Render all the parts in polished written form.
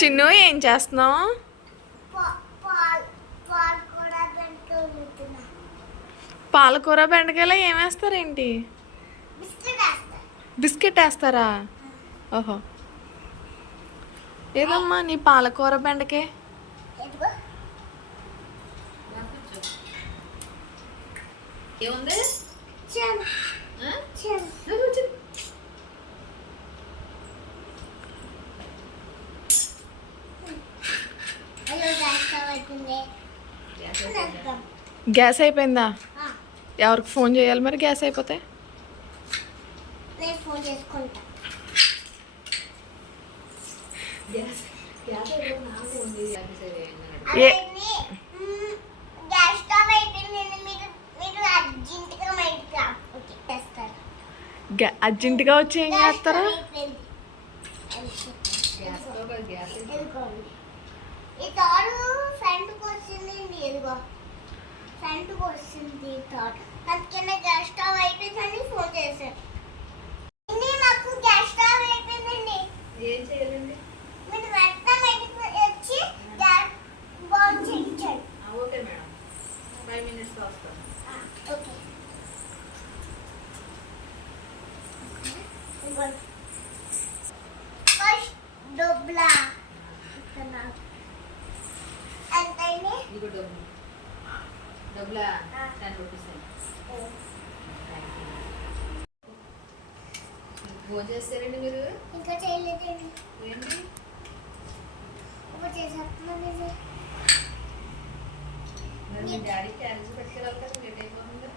చిన్ను ఏం చేస్తున్నావు? పాలకూర బెండకాయలో ఏం వేస్తారేంటి? బిస్కెట్ వేస్తారా? ఓహో, ఏదమ్మా నీ పాలకూర బెండకాయ? ఏముంది? గ్యాస్ అయిపోయిందా? ఎవరికి ఫోన్ చేయాలి మరి గ్యాస్ అయిపోతే? అర్జెంటుగా వచ్చి ఏం చేస్తారా? ఈ తాడు ఫ్రంట్కి వచ్చింది, ఎదుగో ఫ్రంట్కి వచ్చింది తాడు. అందుకనే గ్యాస్ స్టవ్ అయిపోయిందని ఫోన్ చేశాను. మాకు గ్యాస్ స్టవ్ అయిపోయిందండి. ఏం చేయాలండి? మీరు వెంటనే వచ్చి గ్యాస్ బాంబ్ చేయించండి. ఓకే మేడం, 5 minutes వస్తాను. ఓకే. ఫస్ట్ డొబ్లా ఎంతైంది? ఇదిగో డబ్బులా 10 rupees. భోజనం చేస్తారండి మీరు? ఇంకా చేయలేదండి. ఏంటి చేసేస్తున్నాను. మరి మీ డాడీ క్యారేజ్ పెట్టుకెళ్ళాలి కదా, లేట్ అయిపోతుందా?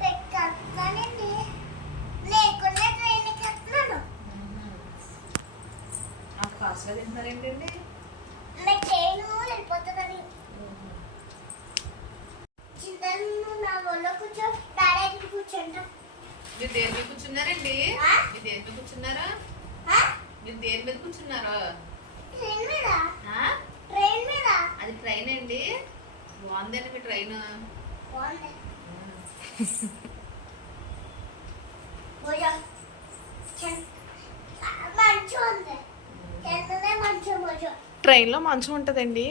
పెట్టేస్తానండి, లేకుండా ట్రైన్కి వస్తున్నాను. అంత ఫాస్ట్గా తింటున్నారేంటండి? నా ట్రైన్ వెళ్ళిపోతుందని. చింతను నా ఒళ్ళో కూర్చో, డాడీ కూర్చోండి. మీరు దేని మీద కూర్చున్నారండి? మీరు దేని మీద కూర్చున్నారా? మీరు దేని మీద కూర్చున్నారా? ట్రైన్ మీద. ట్రైన్ మీద. అది ట్రైన్ అండి. బాగుందండి మీ ట్రైన్. బాగుంది. మంచిగా ఉంది. మంచిగా ట్రైన్లో మంచం ఉంటుందండి.